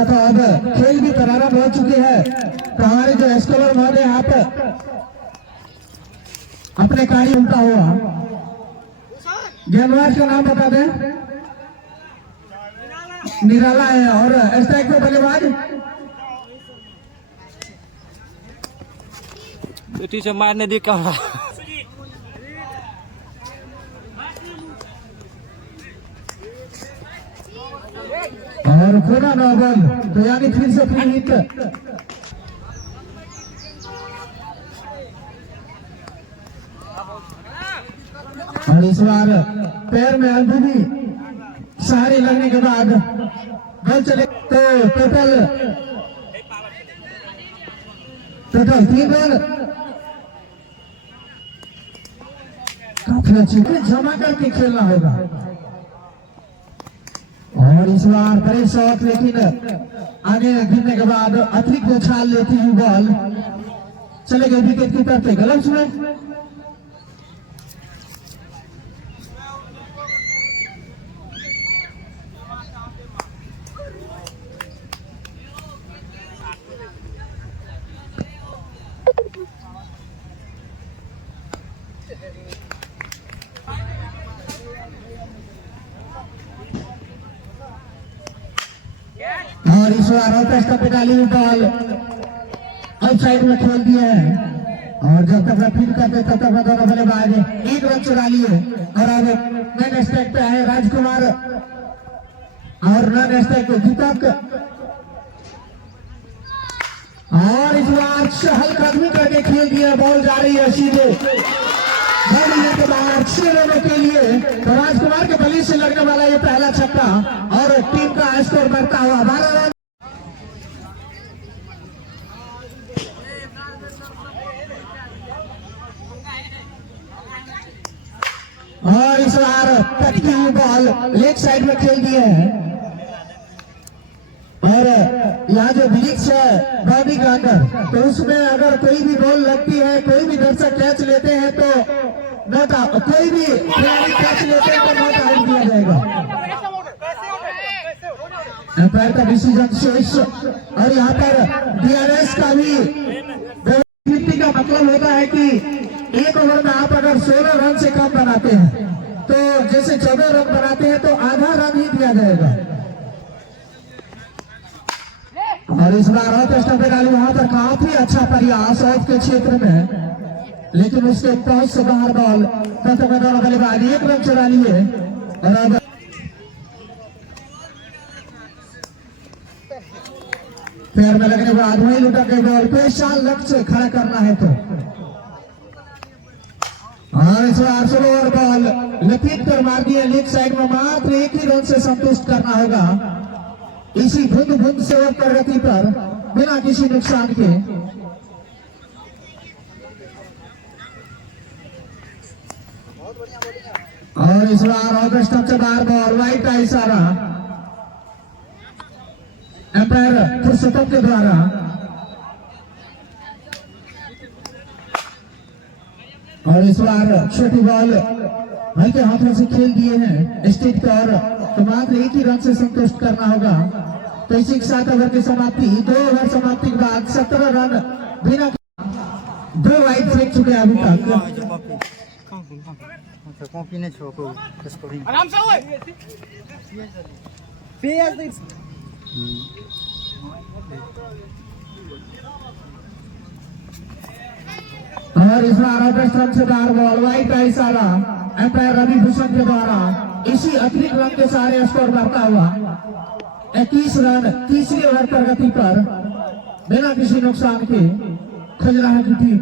रहा था। अब खेल भी प्रारंभ हो चुकी है, तो हमारे जो स्कॉलर महोदय आप अपने कार्य उल्टा हुआ। गेंदबाज का नाम बता दें। निराला है। और स्ट्राइक पे बल्लेबाज बेटी से मारने दी कहा। और पूरा नॉबल, तो यानी फिर से फ्री हिट। और इस बार पैर में अंगूठी सहारे लगने के बाद बल चले तो टोटल 3 बॉल। काफी अच्छी जमा करके खेलना होगा। और इस बार बड़े शॉट, लेकिन आगे गिरने के बाद अतिरिक्त उछाल लेती हुई बॉल चले गए विकेट की तरफ। गलत में और इस बार ऑफेस्ट पे डाली हुई बॉल आउटसाइड में खोल दिए हैं। और जब तक फील्ड करते तब तक दोनों बल्लेबाज 1 रन चुरा लिए। और अब नन स्ट्राइक पे आए राजकुमार और नन स्ट्राइक पे दीपक। और इस बार चहल कदमी करके खेल दिया, बॉल जा रही है सीधे के बाहर 6 रनों के लिए। तो राजकुमार के बल्ले से लगने वाला ये पहला छक्का और टीम का स्कोर बढ़ता हुआ 12 रन। और इस बार कटती हुई बॉल लेग साइड में खेल दिए हैं। और यहाँ जो वृक्ष है बॉडी का अंदर, तो उसमें अगर कोई भी बॉल लगती है, कोई भी दर्शक कैच लेते हैं तो नॉट आउट, कोई भी खिलाड़ी कैच लेते हैं तो नॉट आउट दिया जाएगा। एम्पायर का डिसीजन शेष। और यहाँ पर DRS का भी का मतलब होता है कि 1 ओवर में आप अगर 16 रन से कम बनाते हैं तो जैसे 14 रन बनाते हैं तो आधा रन ही दिया जाएगा। और इस बार ऑफ स्टंप पे डाली, वहां पर काफी अच्छा प्रयास ऑफ के क्षेत्र में, लेकिन उसके पहुंच से बाहर बॉल। तब तक दोनों बल्लेबाज 1 रन चुरा लिए। और अब पैर में लगने के बाद वही लुटा के बॉल पेशाल लक्ष्य से खड़ा करना है तो। और इस बार स्लो ओवर बॉल लपीट कर मार दिया लेग साइड में, मात्र 1 ही रन से संतुष्ट करना होगा। इसी धुंध से ओवर प्रगति पर बिना किसी नुकसान के। और इस बार ऑगस्ट से बार बॉल वाइट का इशारा एम्पायर फुर्सतों के द्वारा। और इस बार छोटी बॉल हल्के हाथों से खेल दिए हैं स्टेट पर, तो मात्र 1 ही रन से संतुष्ट करना होगा। तो इसी के साथ ओवर की समाप्ति, 2 ओवर समाप्ति के बाद 17 रन बिना 2 वाइड फेंक चुके हैं अभी तक। आराम से और इस बार ऑगस्ट से बाहर बॉल वाइड का इशारा एम्पायर रवि भूषण के द्वारा। इसी अतिरिक्त रन के सारे स्कोर बढ़ता हुआ 21 रन तीसरी ओवर प्रगति पर बिना किसी नुकसान के खजुराहो की टीम।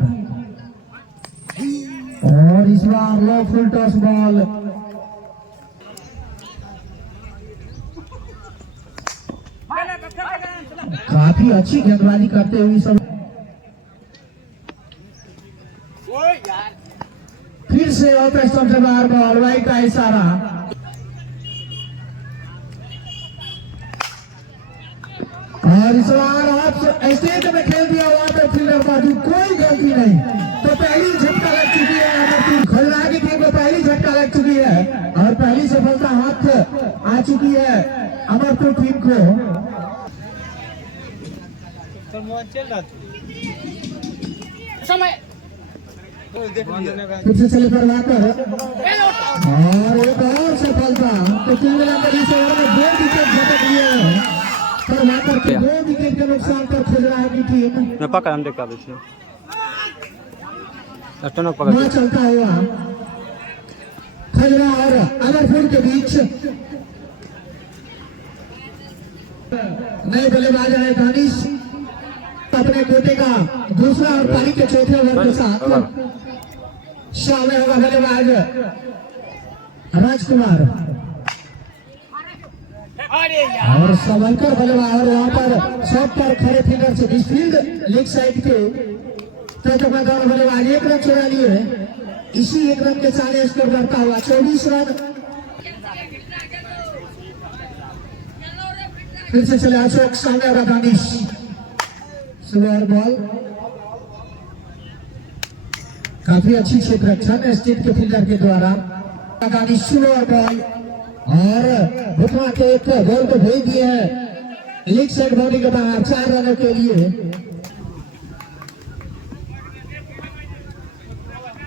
और इस बार लो फुल टॉस बॉल काफी अच्छी गेंदबाजी करते हुए सब फिर से ऑफ से बाहर बॉल वाइड का इशारा। और इस बार आप स्टेट में खेल दिया हुआ तो फील्डर बाजू कोई गलती नहीं। तो पहली झटका लग चुकी है खजुराहो की टीम को, पहली झटका लग चुकी है और पहली सफलता हाथ आ चुकी है अमरपुर टीम को। समय फिर से चले प्रभाकर और एक और सफलता तो तीन नंबर इस ओवर में 2 विकेट झटक लिए हैं। प्रभाकर के 2 विकेट के नुकसान पर खुजरा की टीम मैं पकड़ हम देखा बेचे अचानक पकड़ वहाँ चलता हुआ खजरा और अमरपुर के बीच नए बल्लेबाज आए दानिश अपने कोटे का दूसरा और पारी के चौथे ओवर के साथ शामिल होगा बल्लेबाज राजकुमार और समंकर बल्लेबाज और वहां पर शॉट पर खड़े फील्डर से डिस्फील्ड लेग साइड के तो मैदान बल्लेबाज 1 रन चुरा लिए इसी 1 रन के सारे स्कोर करता हुआ 24 रन। फिर से चले अशोक सामने होगा दानिश स्लोअर बॉल काफी अच्छी क्षेत्र रक्षण स्टेट के फील्डर के द्वारा दानिश स्लोअर बॉल और भुतवा के एक बॉल को भेज दिए हैं लेग साइड बाउंड्री के बाहर 4 रनों के लिए।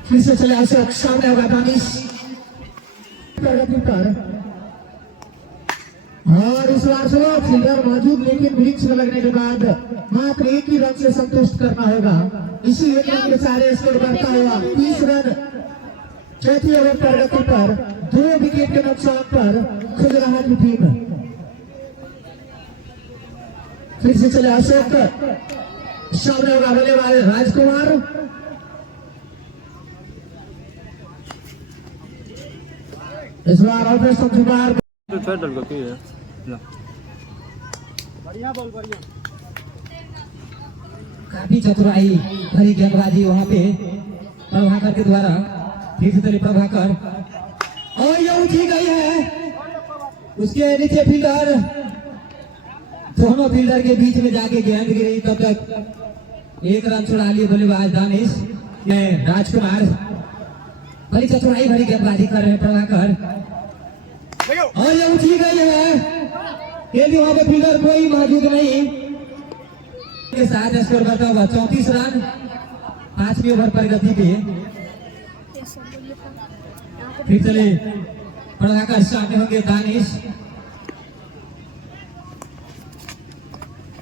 फिर से चले अशोक सामने होगा दानिश प्रगति पर और इस बार स्लो फील्डर मौजूद लेकिन वृक्ष में लगने के बाद मात्र 1 ही रन से संतुष्ट करना होगा इसी 1 रन के सारे स्कोर करता हुआ 30 रन चौथी ओवर प्रगति पर 2 विकेट के नुकसान पर खुजराहा की टीम। फिर से चले अशोक सामने होगा बल्लेबाज राजकुमार इस बार ऑपरेशन जुबार तो छोड़ दल को की है ना बढ़िया बॉल बढ़िया काफी चतुराई भरी गेंदबाजी वहां पे प्रभाकर के द्वारा फिर से चले प्रभाकर और ये उठी गई है उसके नीचे फील्डर दोनों फील्डर के बीच में जाके गेंद गिरी तब तक 1 रन छुड़ा लिए बल्लेबाज दानिश राजकुमार बड़ी चतुराई भरी गेंदबाजी कर रहे हैं प्रभाकर और ये उठी गई है यदि वहां पे फील्डर कोई मौजूद नहीं के साथ स्कोर करता हुआ 34 रन 5वीं ओवर पर गति पे फिर चले प्रभाकर सामने होंगे दानिश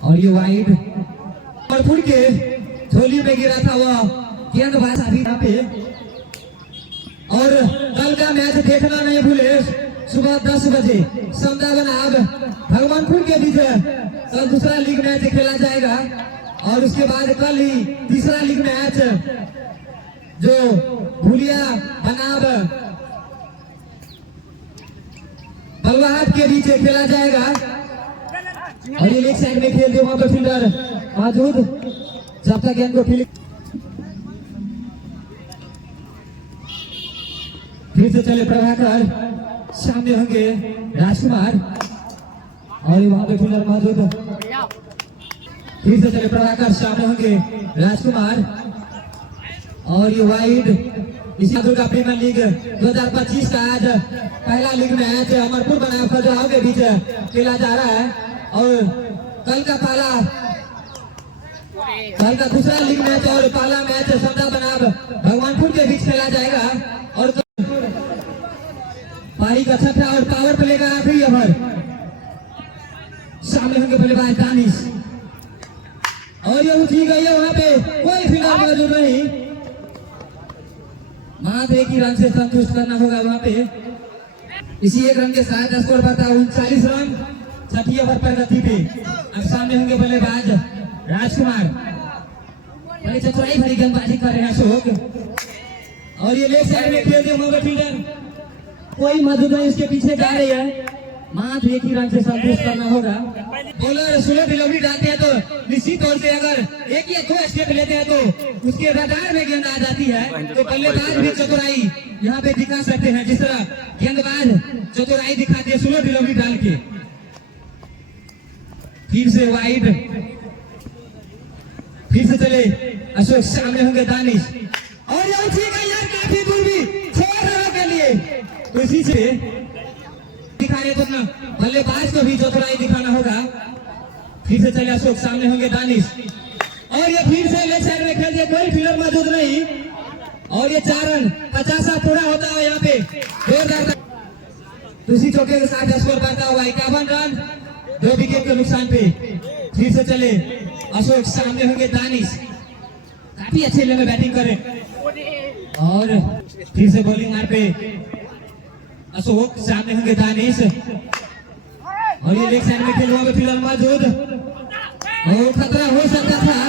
और ये वाइड और फुल के झोली में गिरा था वह गेंदबाज अभी यहाँ पे और कल का मैच देखना नहीं भूले सुबह 10 बजे समदा बनाब भगवानपुर के बीच कल दूसरा लीग मैच खेला जाएगा और उसके बाद कल ही तीसरा लीग मैच जो भूलिया बनाब बलवाहट के बीच खेला जाएगा और ये लेग साइड में खेलते वहां पर फील्डर मौजूद जब तक गेंद को फिर से चले प्रभाकर सामने होंगे राजकुमार और वहां पे फील्डर मौजूद फिर से चले प्रभाकर सामने होंगे राजकुमार और ये वाइड इसी दुर्गा प्रीमियर लीग 2025 का आज पहला लीग मैच अमरपुर बनाम खजुराहो के बीच खेला जा रहा है और कल का दूसरा लीग मैच और पहला मैच समदा बनाम भगवानपुर के बीच खेला जाएगा और पारी का छठा और पावर प्ले का आखिरी ओवर सामने होंगे बल्लेबाज दानिश और ये उठी गई है वहां पे कोई फील्डर मौजूद नहीं मात्र 1 ही रन से संतुष्ट करना होगा वहां पे इसी 1 रन के साथ स्कोर बढ़ता 39 रन छठी ओवर पर गति पे अब सामने होंगे बल्लेबाज राजकुमार बड़ी चतुराई भरी गेंदबाजी कर रहे हैं अशोक और ये लेग साइड में खेलते होंगे फील्डर कोई मौजूद नहीं इसके पीछे जा रही है मात्र 1 ही रन से संतुष्ट करना होगा बॉलर स्लो डिलीवरी डालते हैं तो निश्चित तौर से अगर 1 या 2 स्टेप लेते हैं तो उसके रडार में गेंद आ जाती है तो बल्लेबाज भी चतुराई यहाँ पे दिखा सकते हैं जिस तरह गेंदबाज चतुराई दिखाते हैं स्लो डिलीवरी डाल के फिर से वाइड फिर से चले अशोक सामने होंगे दानिश और ये उठी गई यार काफी दूर भी 6 रनों के लिए तो इसी से दिखाने को बल्लेबाज को भी चतुराई दिखाना होगा फिर से चले अशोक, सामने होंगे दानिश, और ये फिर से लेफ्ट साइड में खेल दिया, कोई फील्डर मौजूद नहीं, और ये 4 रन 50 पूरा होता है यहाँ पे जोरदार। दूसरी चौके के साथ स्कोर बनता हुआ 51 रन 2 विकेट के नुकसान पे। फिर से चले अशोक, सामने होंगे दानिश, काफी अच्छे लेवल में बैटिंग करें, और फिर से बॉलिंग मार पे अशोक, सामने होंगे दानिश, और ये लेग साइड में खेल हुआ फील्डर मौजूद, और खतरा हो सकता था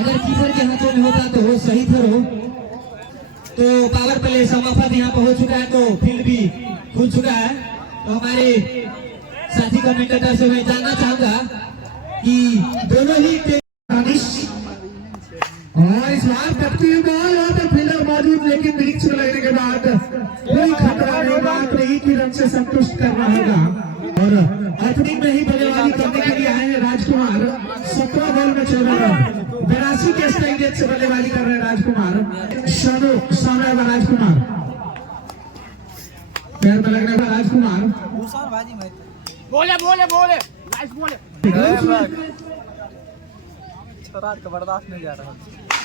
अगर कीपर के हाथों में होता तो सही थ्रो। तो पावर प्ले समाप्त यहाँ पर हो चुका है, तो फील्ड भी खुल चुका है। तो हमारे साथी कमेंटेटर से मैं जानना चाहूंगा कि दोनों ही और इस बार कप्ती बॉल और तो फील्डर मौजूद, लेकिन वृक्ष में लगने के बाद कोई खतरा नहीं, मात्र एक ही रन से संतुष्ट करना होगा। और ओपनिंग में ही बल्लेबाजी करने के लिए आए हैं राजकुमार, 17 बॉल में 14 रन, 82 के स्ट्राइक रेट से बल्लेबाजी कर रहे हैं राजकुमार। सोनू सामने वाला राजकुमार, पैर में लगने वाला राजकुमार, बोले बोले बोले नाइस बोले बर्दाश्त नहीं जा रहा।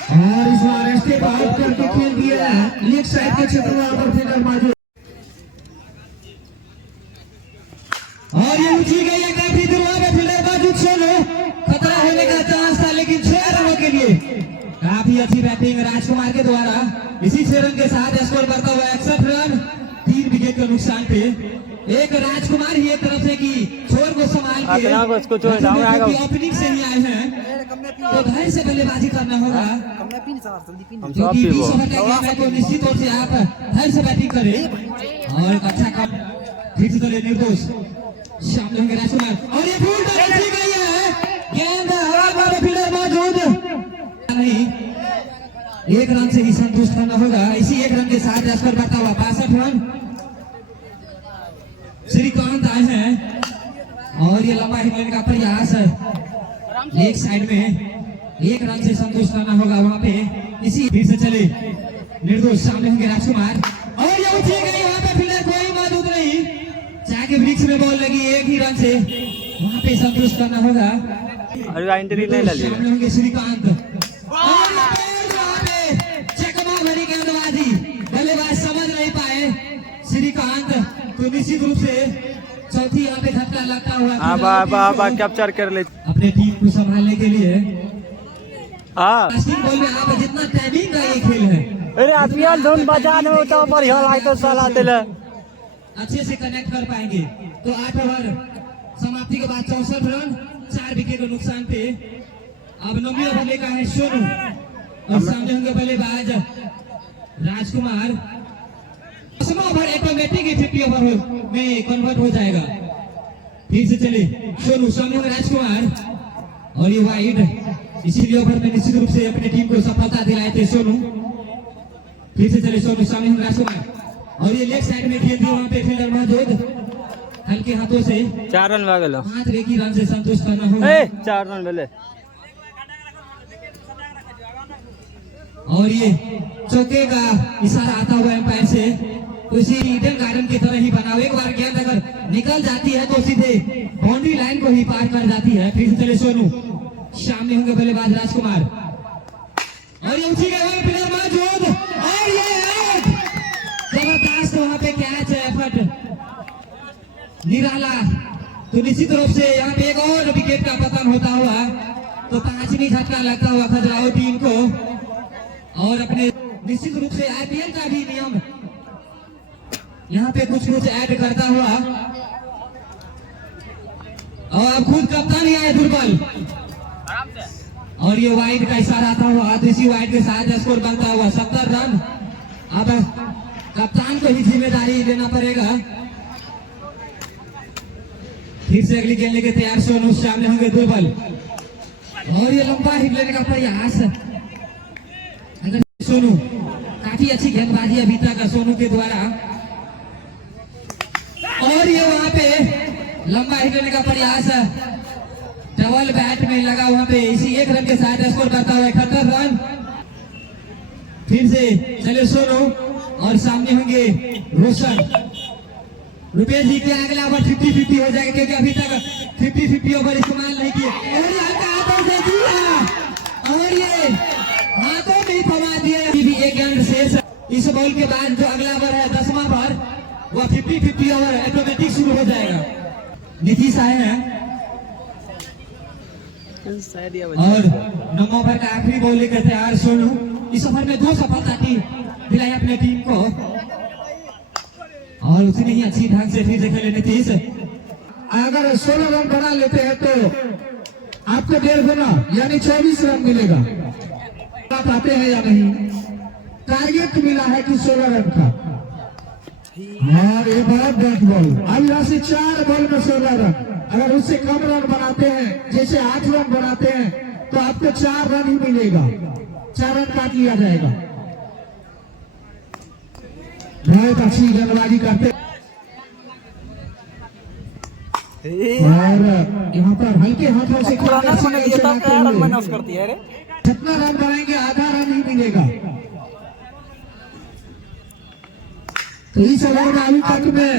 और इस बार स्टेप आउट करके खेल दिया है लेग साइड के क्षेत्र में, पर फील्डर मौजूद, और ये ऊंची गई है काफी दूर, वहां पे फील्डर मौजूद, सोनू खतरा होने का चांस था, लेकिन 6 रनों के लिए काफी अच्छी बैटिंग राजकुमार के द्वारा। इसी 6 रन के साथ स्कोर बढ़ता हुआ 61 रन 3 विकेट के नुकसान पे। एक राजकुमार ही एक तरफ से की छोर को संभाल के ओपनिंग से ही आए हैं, तो धैर्य से बल्लेबाजी करना होगा, क्योंकि 20 ओवर का गेम है, तो निश्चित तौर से आप धैर्य से बैटिंग करें। और एक अच्छा काम फिर से चले निर्दोष, सामने होंगे राजकुमार, और ये फूल गई है, गेंद हवा में फील्डर मौजूद नहीं, 1 रन से ही संतुष्ट करना होगा। इसी 1 रन के साथ स्कोर बढ़ता हुआ 62 रन। श्रीकांत आए हैं, और ये लंबा हिट लेने का प्रयास है, लेग साइड में 1 रन से संतुष्ट करना होगा वहां पे। इसी फिर से चले निर्दोष, सामने होंगे राजकुमार, और ये उठी गई, वहां पे फील्डर कोई मौजूद नहीं, जाके वृक्ष में बॉल लगी, 1 ही रन से वहां पे संतुष्ट करना होगा। सामने होंगे श्रीकांत, और वहां पे चकमा भरी गेंदबाजी, बल्लेबाज समझ नहीं पाए श्रीकांत, तो निश्चित रूप से चौथी यहाँ पे झटका लगता हुआ कैप्चर कर ले अपने टीम को संभालने के लिए। बॉल में आप जितना टाइमिंग का ये खेल है, अरे आपियान धुन बजाने में तो बढ़िया लागतो साला तेला अच्छे से कनेक्ट कर पाएंगे। तो 8 ओवर समाप्ति के बाद 64 रन 4 विकेट के नुकसान पे। अब 9वीं ओवर लेकर है सोनू, और सामने होंगे बल्लेबाज राजकुमार। 10वां ओवर ऑटोमेटिक 50 ओवर में कन्वर्ट हो जाएगा। फिर से चले सोनू, सामने होंगे राजकुमार, और ये वाइड, इसीलिए ओवर में निश्चित रूप से अपनी टीम को सफलता दिलाए थे सोनू। फिर से चले सोनू, सामने होंगे राजकुमार, और ये लेग साइड में खेल दी, वहां पे फील्डर मौजूद, हल्के हाथों से 4 रन भाग लो, मात्र 1 ही रन से संतुष्ट करना होगा। 4 रन मिले, और ये चौके का इशारा आता हुआ एम्पायर से, तो इसी ईडन गार्डन की तरह ही बनाओ, एक बार गेंद अगर निकल जाती है तो सीधे बाउंड्री लाइन को ही पार कर जाती है। फिर से चले सोनू, सामने होंगे बल्लेबाज राजकुमार, और ये उठी गए प्लेयर मौजूद, और ये जबरदस्त वहां पे कैच है, एफर्ट निराला। तो निश्चित रूप से यहाँ पे एक और विकेट का पतन होता हुआ, तो 5वीं झटका लगता हुआ खजुराहो टीम को। और अपने निश्चित रूप से आईपीएल का भी नियम यहाँ पे कुछ ऐड करता हुआ, और अब खुद कप्तान ही आए दुर्बल, और ये वाइड का इशारा आता हुआ, तो इसी वाइड के साथ स्कोर बनता हुआ 70 रन। अब कप्तान को ही जिम्मेदारी लेना पड़ेगा। फिर से अगली गेंद लेके तैयार सोनू, सामने होंगे दुर्बल, और ये लंबा हिट लेने का प्रयास, अगर सोनू काफी अच्छी गेंदबाजी अभी तक सोनू के द्वारा, और ये वहां पे लंबा हिट लेने का प्रयास, डबल बैट में लगा वहां पे, इसी 1 रन के साथ स्कोर करता हुआ 71 रन। फिर से चले सोनू, और सामने होंगे रोशन। रुपेश जी के अगला ओवर 50-50 हो जाएगा, क्योंकि अभी तक 50-50 ओवर इस्तेमाल नहीं किए और ये हल्का हाथों से दिया और ये हाथों में ही थमा दिया। अभी भी एक गेंद शेष। इस बॉल के बाद जो अगला ओवर है 10वां ओवर, वह 50-50 ओवर ऑटोमेटिक शुरू हो जाएगा। नीतीश आए हैं और 9 ओवर का आखिरी बॉल लेकर तैयार सोनू। इस ओवर में 2 सफलता दिलाई अपने टीम को और उतनी ही अच्छी ढंग से फिर से खेले नीतीश। अगर 16 रन बना लेते हैं तो आपको 1.5 गुना यानी 24 रन मिलेगा। आप आते हैं या नहीं? टारगेट मिला है कि 16 रन का और ये बहुत बैट बॉल। अब यहाँ से 4 बॉल में 16 रन। अगर उससे कम रन बनाते हैं, जैसे 8 रन बनाते हैं, तो आपको 4 रन ही मिलेगा, 4 रन काट लिया जाएगा। बहुत अच्छी गेंदबाजी करते और यहाँ पर हल्के हाथों से करती है रे। जितना रन बनाएंगे आधा रन ही मिलेगा। तो इस ओवर में अभी तक में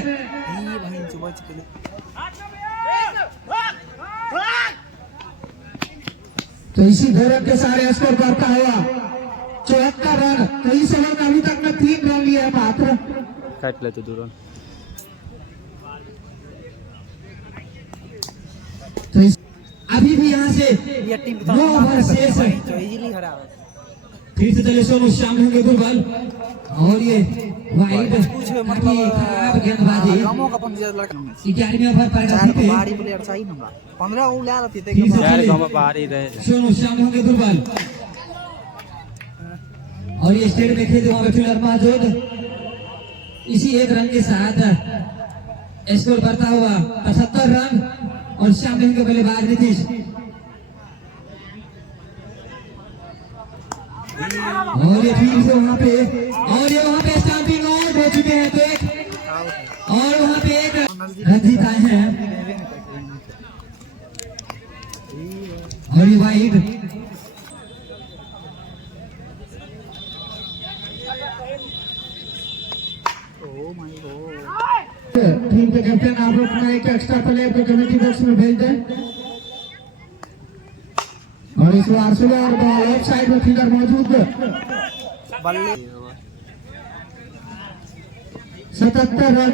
तो इसी 2 रन के सारे स्कोर करता हुआ 74 रन। तो इस ओवर में अभी तक में 3 रन लिए है मात्र। काट लेते 2 रन। तो अभी भी यहाँ से ये टीम 9 ओवर शेष है। जो इजीली हरा है। फिर से चले सोनू शाम होंगे दुर्बल और ये वाइड खराब गेंदबाजी। गांवों का 15 लड़का 11वें ओवर पर चार गति बाहरी प्लेयर चाहिए ना 15 को ले लेते थे। फिर से यार चले गांव में बाहर ही रहे। सोनू शाम होंगे दुर्बल और ये स्टेट में खेलते वहां पे फिलहाल मौजूद। इसी 1 रन के साथ स्कोर बढ़ता हुआ 75 रन और शाम होंगे बल्लेबाज नीतीश और ये फिर से वहां पे स्टंपिंग आउट हो चुके हैं। तो एक और वहां पे एक रंजीत आए हैं और ये वाइड। टीम के कैप्टन आप लोग अपना एक एक्स्ट्रा प्लेयर को कमेटी बॉक्स में भेज दें। और इस बार सुबह और बॉल ऑफ साइड में फील्डर मौजूद है। 77 रन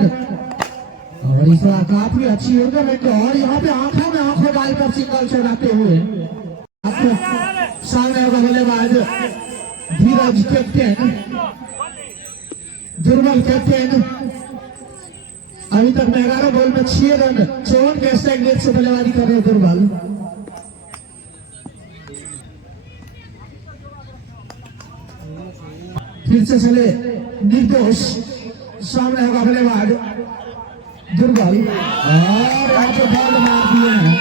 और इस बार काफी अच्छी हो गई। और यहाँ पे आंखों में आंखों डालकर सिंगल चढ़ाते हुए सामने होगा बल्लेबाज धीरज कैप्टन, दुर्बल कैप्टन। अभी तक में 11 बॉल में 6 रन 54 के स्ट्राइक रेट से बल्लेबाजी कर रहे दुर्बल। फिर से चले निर्दोष, सामने होगा बल्लेबाज दुर्बल और यहाँ पे बॉल मार दिए हैं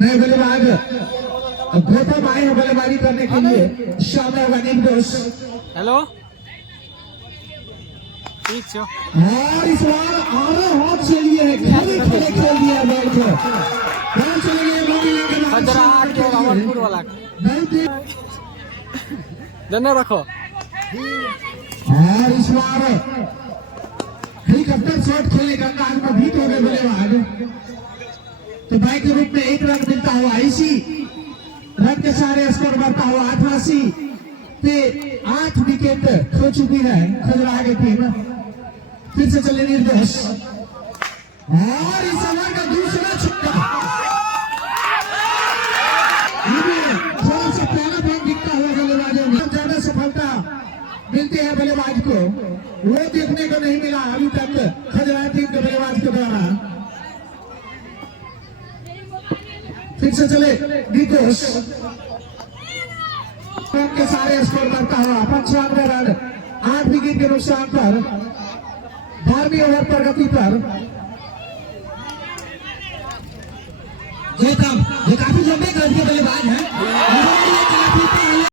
नए बल्लेबाज गौतम आए हैं बल्लेबाजी करने के लिए। सामने होगा निर्दोष। हेलो ठीक है। और इस बार आगे हाथ से लिए है, खेल दिया है बॉल को। बॉल चले गए धन्य रखो। और इस बार हेलीकॉप्टर शॉट खेलेगा काज में बीट हो गए बल्लेबाज। तो बाई के रूप में 1 रन मिलता हुआ इसी रन के सारे स्कोर बढ़ता हुआ 88 पे 8 विकेट खो चुकी है खजुराहो की टीम। फिर से चले निर्दोष और इस ओवर का दूसरा छक्का। थोड़ा सा पहला पॉइंट दिखता हुआ बल्लेबाजों में ज्यादा सफलता मिलती है बल्लेबाज को, वो देखने को नहीं मिला अभी तक खजुराहो टीम के बल्लेबाज के द्वारा। फिर से चले निर्दोष के सारे स्कोर करता हुआ 95 रन 8 विकेट के नुकसान पर 12वें ओवर पर गति पर गौतम जो काफी लंबे कद के बल्लेबाज हैं।